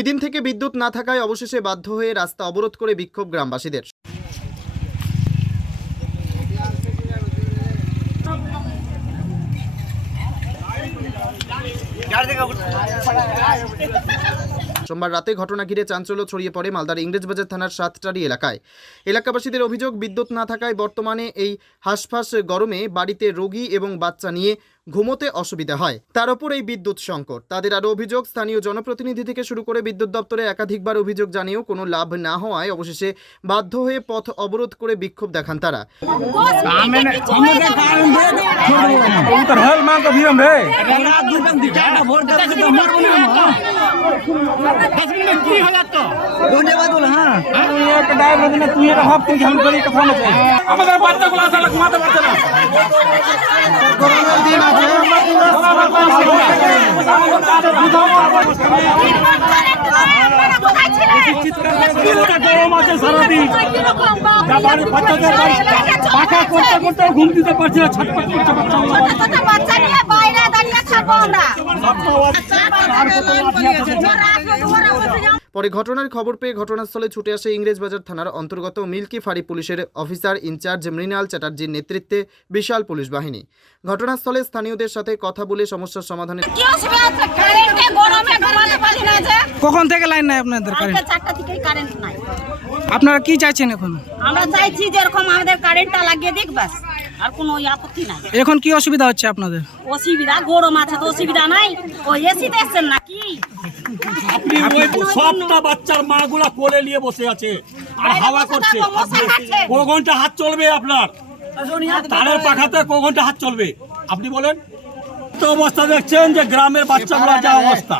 2 দিন থেকে বিদ্যুৎ না থাকায় অবশেষে বাধ্য হয়ে রাস্তা অবরোধ করে বিক্ষোভ গ্রামবাসীদের। সোমবার রাতে ঘটনা ঘিরে চাঞ্চল্য ছড়িয়ে পড়ে মালদার ইংরেজবাজার থানার সাতটারি এলাকায়। এলাকাবাসীদের অভিযোগ, বিদ্যুৎ না থাকায় বর্তমানে এই হাঁসফাঁস গরমে বাড়িতে রোগী এবং বাচ্চা নিয়ে ঘুমোতে অসুবিধা হয়, তার উপর এই বিদ্যুৎ সংকট। তাদের আরও অভিযোগ, স্থানীয় জনপ্রতিনিধি থেকে শুরু করে বিদ্যুৎ দপ্তরে একাধিকবার অভিযোগ জানিয়েও কোনো লাভ না হওয়ায় অবশেষে বাধ্য হয়ে পথ অবরোধ করে বিক্ষোভ দেখান তারা। ঘুম দিতে পারছি না, ছটফট পরে ঘটনার খবর পেয়ে ঘটনাস্থলে ছুটে আসে ইংরেজবাজার থানার অন্তর্গত মিল্কি ফাঁড়ি পুলিশের অফিসার ইনচার্জ মৃণাল চ্যাটার্জির নেতৃত্বে বিশাল পুলিশ বাহিনী। ঘটনাস্থলে স্থানীয়দের সাথে কথা বলে সমস্যার সমাধানে। কখন থেকে লাইন নাই আপনাদের? চারটা থেকেই কারেন্ট নাই। আপনারা কি চাইছেন এখন? আমরা চাইছি যে এরকম আমাদের কারেন্টটা লাগিয়ে দিক, বাস, আর কোনো আপত্তি নাই। এখন কি অসুবিধা হচ্ছে আপনাদের? অসুবিধা গরম আছে তো অসুবিধা নাই, ও এসি দেখছেন নাকি? আপনি ওই সবটা বাচ্চার মাগুলা কোলে নিয়ে বসে আছে আর হাওয়া করছে। ক ঘন্টা হাত চলবে আপনার? তারের পাখাতে ক ঘন্টা হাত চলবে আপনি বলেন তো? অবস্থা দেখছেন যে গ্রামের বাচ্চাগুলা যা অবস্থা,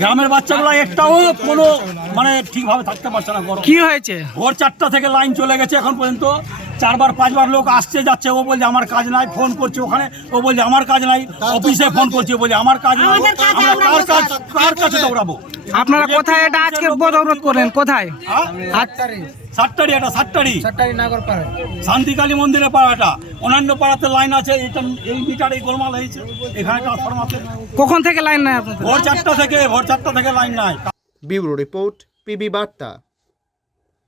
গ্রামের বাচ্চাগুলা একটাও কোনো মানে ঠিকভাবে থাকতে পারছে না। কি হয়েছে? ভোর 4টা থেকে লাইন চলে গেছে, এখন পর্যন্ত 4-5বার লোক আসছে যাচ্ছে। ও বলছে আমার কাজ নাই, ফোন করছে ওখানে, ও বলছে আমার কাজ নাই, অফিসে ফোন করছে বলছে আমার কাজ নাই। আমরা কার কাছে দৌড়াবো? আপনারা কোথায় এটা আজকে পথ অবরোধ করলেন? কোথায়? সাতটারি, এটা সাতটারি শান্তিকালী মন্দিরের পাড়াটা। অন্যান্য পাড়াতে লাইন আছে, এটা এই মিটার এই গোলমাল হয়েছে এখানে ট্রান্সফরমাতে। কখন থেকে লাইন নাই আপনাদের? ভোর 4টা থেকে লাইন নাই। ব্যুরো রিপোর্ট, পিবি বার্তা।